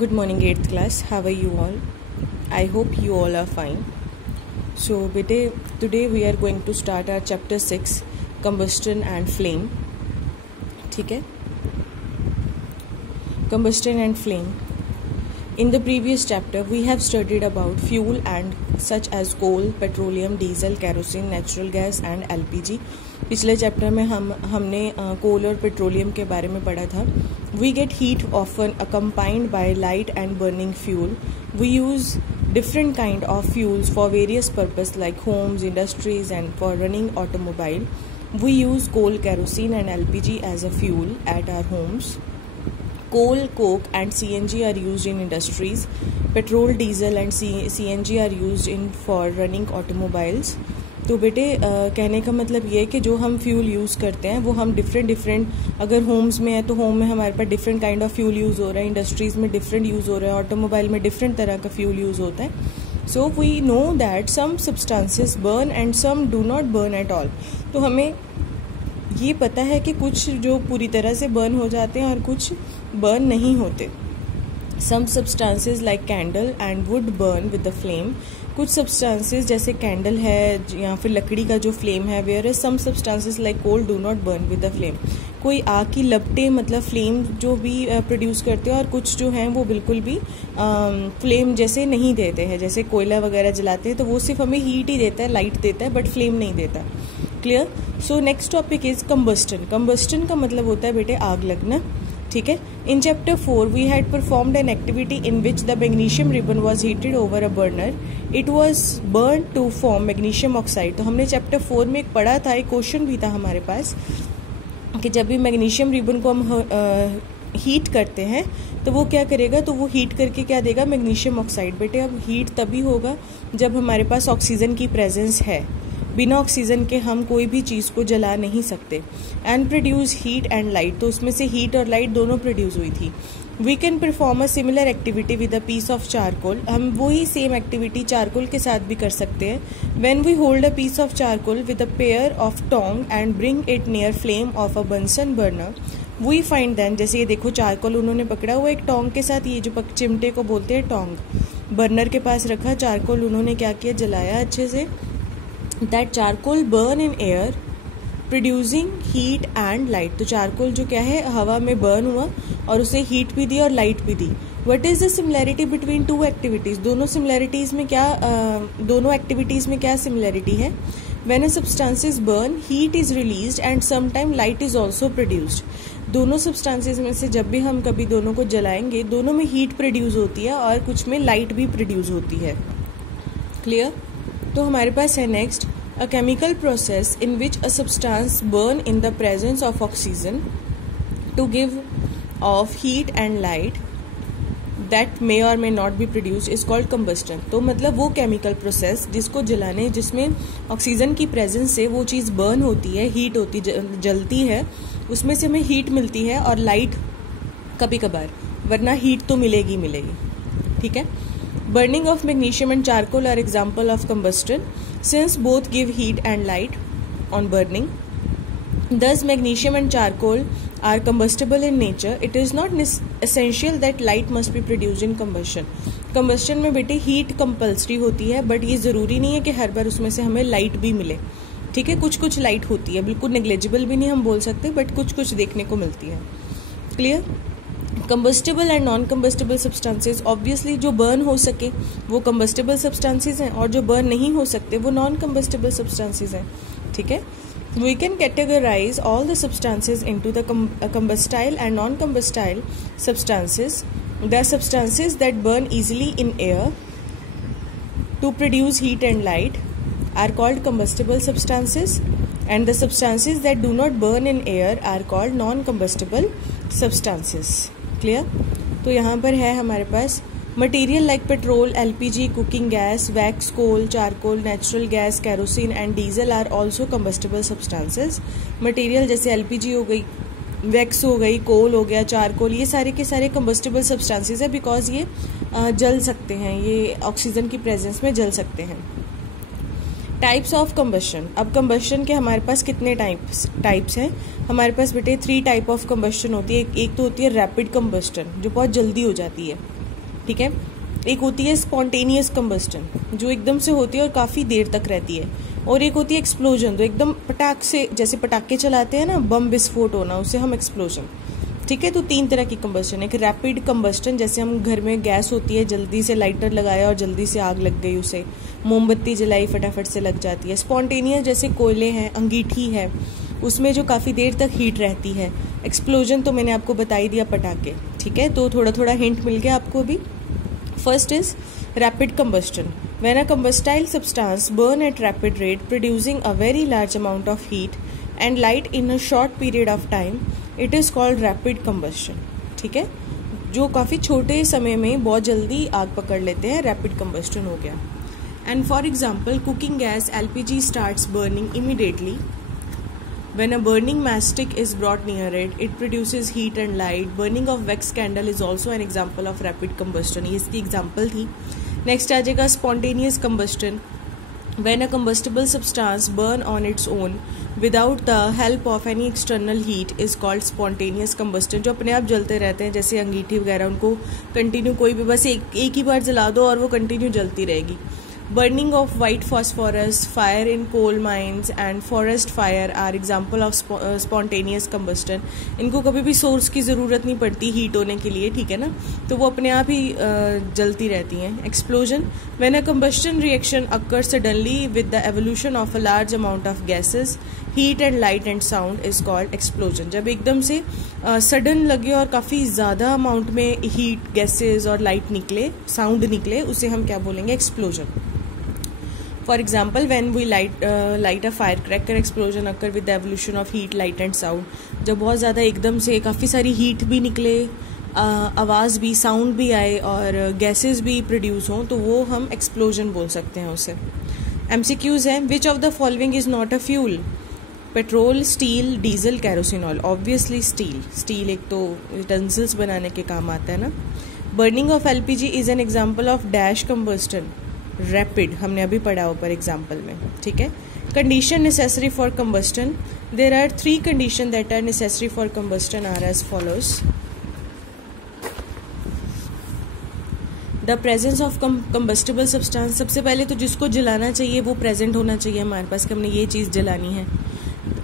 Good morning 8th class. How are you all? I hope you all are fine. So today we are going to start our chapter 6 combustion and flame. ठीक है? Combustion and flame. In the previous chapter we have studied about fuel and such as coal, petroleum, diesel, kerosene, natural gas and LPG. पिछले chapter में हमने कोल और petroleum के बारे में पढ़ा था. We get heat often accompanied by light and burning fuel. We use different kind of fuels for various purpose like homes, industries and for running automobile. We use coal, kerosene and LPG as a fuel at our homes. Coal, coke and CNG are used in industries. Petrol, diesel and CNG are used for running automobiles. तो बेटे कहने का मतलब ये है कि जो हम फ्यूल यूज़ करते हैं वो हम डिफरेंट अगर होम्स में है तो होम में हमारे पास different kind of fuel use हो रहा है, इंडस्ट्रीज़ में डिफरेंट यूज़ हो रहा है, ऑटोमोबाइल में डिफरेंट तरह का फ्यूल यूज़ होता है. So we know that some substances burn and some do not burn at all. तो हमें ये पता है कि कुछ जो पूरी तरह से बर्न हो जाते हैं और कुछ बर्न नहीं होते. Some substances like candle and wood burn with the flame. कुछ सब्सटेंसेस जैसे कैंडल है या फिर लकड़ी का जो फ्लेम है, whereas some substances like coal do not burn with the flame. कोई आग की लपटें मतलब फ्लेम जो भी प्रोड्यूस करते हैं और कुछ जो हैं वो बिल्कुल भी फ्लेम जैसे नहीं देते हैं. जैसे कोयला वगैरह जलाते हैं तो वो सिर्फ हमें हीट ही देता है, लाइट देता है, बट फ्लेम नहीं देता. Clear. So next topic is combustion. Combustion का मतलब होता है बेटे आग लगना. ठीक है. In chapter 4 we had performed an activity in which the magnesium ribbon was heated over a burner. It was burn to form magnesium oxide. तो हमने चैप्टर 4 में एक पढ़ा था, एक क्वेश्चन भी था हमारे पास कि जब भी मैग्नीशियम रिबन को हम हीट करते हैं तो वो क्या करेगा, तो वो हीट करके क्या देगा, मैग्नीशियम ऑक्साइड. बेटे अब हीट तभी होगा जब हमारे पास ऑक्सीजन की प्रेजेंस है. बिना ऑक्सीजन के हम कोई भी चीज़ को जला नहीं सकते. And produce heat and light. तो उसमें से हीट और लाइट दोनों प्रोड्यूस हुई थी. We can perform a similar activity with a piece of charcoal. हम वही सेम एक्टिविटी चारकोल के साथ भी कर सकते हैं. When we hold a piece of charcoal with a pair of tong and bring it near flame of a Bunsen burner, we find then. जैसे ये देखो चारकोल उन्होंने पकड़ा हुआ एक टोंग के साथ, ये जो चिमटे को बोलते हैं टोंग, बर्नर के पास रखा, चारकोल उन्होंने क्या किया, जलाया अच्छे से. That charcoal burn in air producing heat and light. तो चारकोल जो क्या है हवा में बर्न हुआ और उसे हीट भी दी और लाइट भी दी. What is the similarity between two activities. दोनों सिमिलैरिटीज में क्या दोनों एक्टिविटीज में क्या सिमिलैरिटी है. When a substances burn heat is released and sometime light is also produced. दोनों सब्सटेंसेस में से जब भी हम कभी दोनों को जलाएंगे दोनों में हीट प्रोड्यूस होती है और कुछ में लाइट भी प्रोड्यूस होती है. क्लियर. तो हमारे पास है next a chemical process in which a substance burn in the presence of oxygen to give off heat and light that may or may not be produce is called combustion. तो मतलब वो chemical process जिसको जलाने जिसमें oxygen की presence से वो चीज़ burn होती है, हीट होती जलती है, उसमें से हमें हीट मिलती है और लाइट कभी कभार, वरना हीट तो मिलेगी. ठीक है. Burning of magnesium and charcoal are example of combustion since both give heat and light on burning. Thus magnesium and charcoal are combustible in nature. It is not essential that light must be produced in combustion. Combustion में बेटे heat compulsory होती है, but ये ज़रूरी नहीं है कि हर बार उसमें से हमें लाइट भी मिले. ठीक है. कुछ लाइट होती है, बिल्कुल नेग्लिजिबल भी नहीं हम बोल सकते, बट कुछ देखने को मिलती है. Clear. Combustible and non combustible substances. Obviously जो बर्न हो सके वो कंबस्टिबल सब्सटेंसेज हैं और जो बर्न नहीं हो सकते वो नॉन कंबस्टिबल सब्सटेंसेज हैं. ठीक है. We can categorise all the substances into the combustible and non combustible substances. The substances that burn easily in air to produce heat and light are called combustible substances and the substances that do not burn in air are called non-combustible substances. Clear? तो यहाँ पर है हमारे पास material like petrol, LPG, cooking gas, wax, coal, charcoal, natural gas, kerosene and diesel are also combustible substances. Material जैसे LPG हो गई, wax हो गई, coal हो गया, charcoal, ये सारे के सारे combustible substances है because ये जल सकते हैं, ये ऑक्सीजन की प्रेजेंस में जल सकते हैं. Types of combustion. अब कंबस्शन के हमारे पास कितने टाइप्स हैं. हमारे पास बेटे 3 टाइप ऑफ कंबस्शन होती है. एक तो होती है रैपिड कंबस्टन जो बहुत जल्दी हो जाती है. ठीक है। एक होती है स्पॉन्टेनियस कंबस्टन जो एकदम से होती है और काफ़ी देर तक रहती है, और एक होती है एक्सप्लोजन जो एकदम पटाख से, जैसे पटाखे चलाते हैं ना, बम विस्फोट होना, उसे हम एक्सप्लोजन, ठीक है। तो 3 तरह की कंबस्टन। एक रैपिड कंबस्टन, जैसे हम घर में गैस होती है, जल्दी से लाइटर लगाया और जल्दी से आग लग गई, उसे मोमबत्ती जलाई फटाफट से लग जाती है। स्पॉन्टेनियस जैसे कोयले हैं, अंगीठी है, उसमें जो काफ़ी देर तक हीट रहती है। एक्सप्लोजन तो मैंने आपको बता ही दिया, पटाखे, ठीक है। तो थोड़ा थोड़ा हिंट मिल गया आपको भी। First is rapid combustion. When a combustible substance burn at rapid rate, producing a very large amount of heat and light in a short period of time, it is called rapid combustion. ठीक है, जो काफ़ी छोटे समय में बहुत जल्दी आग पकड़ लेते हैं, rapid combustion हो गया. And for example, cooking gas LPG starts burning immediately. When a burning matchstick is brought near it, it produces heat and light. Burning of wax candle is also an example of rapid combustion. ये इसकी example थी. Next आ जाएगा spontaneous combustion. When a combustible substance burn on its own without the help of any external heat is called spontaneous combustion. जो अपने आप जलते रहते हैं, जैसे अंगीठी वगैरह, उनको कंटिन्यू कोई भी बस एक ही बार जला दो और वो कंटिन्यू जलती रहेगी. Burning of white phosphorus, fire in coal mines and forest fire are example of spontaneous combustion. इनको कभी भी सोर्स की ज़रूरत नहीं पड़ती हीट होने के लिए, ठीक है ना, तो वो अपने आप ही जलती रहती हैं. Explosion, when a combustion reaction occurs suddenly with the evolution of a large amount of gases, heat and light and sound is called explosion. जब एकदम से सडन लगे और काफ़ी ज़्यादा अमाउंट में हीट, गैसेज और लाइट निकले, साउंड निकले, उसे हम क्या बोलेंगे? Explosion. For example, when we light a firecracker, explosion occur with the evolution of heat, light and sound. जब बहुत ज़्यादा एकदम से काफ़ी सारी हीट भी निकले, आवाज़ भी, साउंड भी आए और गैसेस भी प्रोड्यूस हों, तो वो हम एक्सप्लोजन बोल सकते हैं उसे. MCQs है. Which of the following is not a fuel? Petrol, steel, diesel, kerosene oil. Obviously steel. Steel एक तो यूटेंसिल्स बनाने के काम आता है ना. Burning of LPG is an example of dash combustion. Rapid हमने अभी पढ़ा ऊपर एग्जाम्पल में, ठीक है. Condition necessary for combustion. There are 3 condition that are necessary for combustion are as follows. The presence of combustible substance. सबसे पहले तो जिसको जलाना चाहिए वो प्रेजेंट होना चाहिए हमारे पास कि हमने ये चीज़ जलानी है,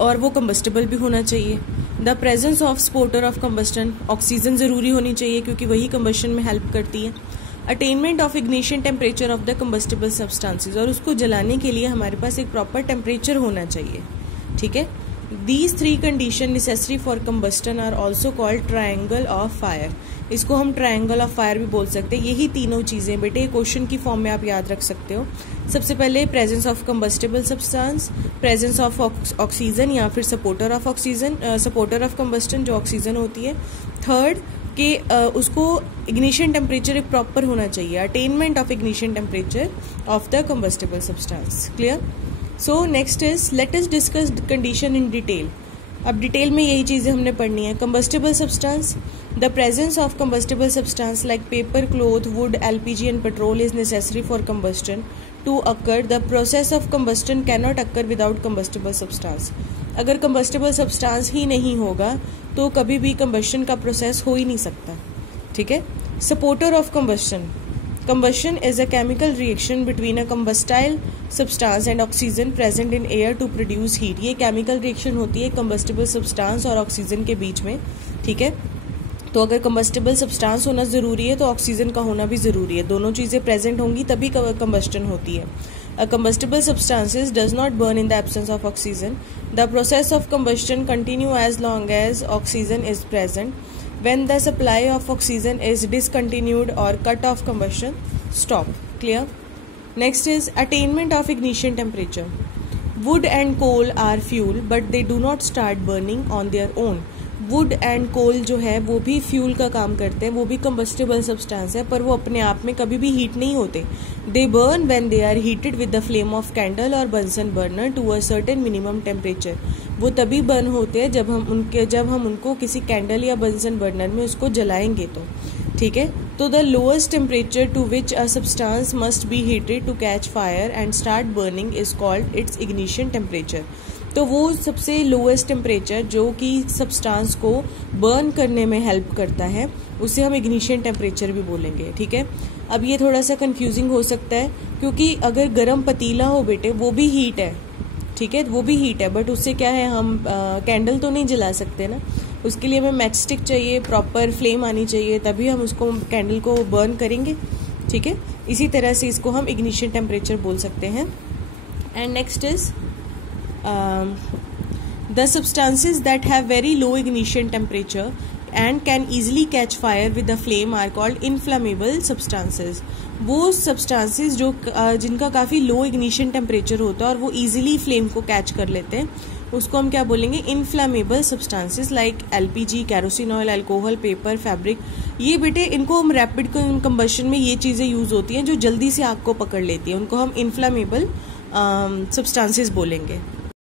और वो कंबस्टिबल भी होना चाहिए. The presence of Sportster of combustion. Oxygen ज़रूरी होनी चाहिए क्योंकि वही कंबस्शन में हेल्प करती है. Attainment of ignition temperature of the combustible substances. और उसको जलाने के लिए हमारे पास एक प्रॉपर टेम्परेचर होना चाहिए, ठीक है. These 3 condition necessary for combustion are also called triangle of fire. इसको हम ट्रायंगल ऑफ फायर भी बोल सकते हैं. यही तीनों चीज़ें बेटे क्वेश्चन की फॉर्म में आप याद रख सकते हो. सबसे पहले presence of combustible substance, presence of oxygen या फिर supporter of oxygen, supporter of combustion जो ऑक्सीजन होती है. थर्ड कि उसको इग्निशन टेम्परेचर एक प्रॉपर होना चाहिए. Attainment of ignition temperature of the combustible substance. Clear? So next is let us discuss condition in detail. अब डिटेल में यही चीज़ें हमने पढ़नी है. Combustible substance. The presence of combustible substance like paper, cloth, wood, LPG and petrol is necessary for combustion to occur. The process of combustion cannot occur without combustible substance. अगर combustible substance ही नहीं होगा तो कभी भी combustion का process हो ही नहीं सकता, ठीक है. Supporter of combustion. Combustion is a chemical reaction between a combustible substance and oxygen present in air to produce heat. ये chemical reaction होती है combustible substance और oxygen के बीच में, ठीक है. तो अगर combustible substance होना ज़रूरी है तो oxygen का होना भी ज़रूरी है. दोनों चीज़ें present होंगी तभी combustion होती है. A combustible substances does not burn in the absence of oxygen. The process of combustion continue as long as oxygen is present. When the supply of oxygen is discontinued or cut off, combustion stop. Clear? Next is attainment of ignition temperature. Wood and coal are fuel but they do not start burning on their own. Wood and coal जो है वो भी fuel का काम करते हैं, वो भी कंबस्टिबल सब्सटेंस है, पर वो अपने आप में कभी भी हीट नहीं होते. They burn when they are heated with the flame of candle और Bunsen burner to a certain minimum temperature. वो तभी बर्न होते हैं जब हम उनको किसी कैंडल या बंसन बर्नर में उसको जलाएंगे तो, ठीक है. तो the lowest temperature to which a substance must be heated to catch fire and start burning is called its ignition temperature. तो वो सबसे लोएस्ट टेम्परेचर जो कि सब्सटेंस को बर्न करने में हेल्प करता है उसे हम इग्निशन टेम्परेचर भी बोलेंगे। ठीक है, अब ये थोड़ा सा कंफ्यूजिंग हो सकता है क्योंकि अगर गर्म पतीला हो बेटे वो भी हीट है, ठीक है, वो भी हीट है, बट उससे क्या है हम कैंडल तो नहीं जला सकते ना, उसके लिए हमें मैच स्टिक चाहिए, प्रॉपर फ्लेम आनी चाहिए, तभी हम उसको कैंडल को बर्न करेंगे। ठीक है, इसी तरह से इसको हम इग्निशन टेम्परेचर बोल सकते हैं। And next is the substances that have very low ignition temperature and can easily catch fire with the flame are called inflammable substances. वो सब्सटेंसेस जो जिनका काफ़ी लो इग्निशन टेम्परेचर होता है और वो ईजिली फ्लेम को कैच कर लेते हैं, उसको हम क्या बोलेंगे, inflammable substances like LPG, kerosene oil, alcohol, paper, fabric. ये बेटे इनको हम रैपिड कंबशन में ये चीज़ें यूज़ होती हैं जो जल्दी से आग को पकड़ लेती हैं, उनको हम इनफ्लेमेबल सब्सटेंसेस बोलेंगे।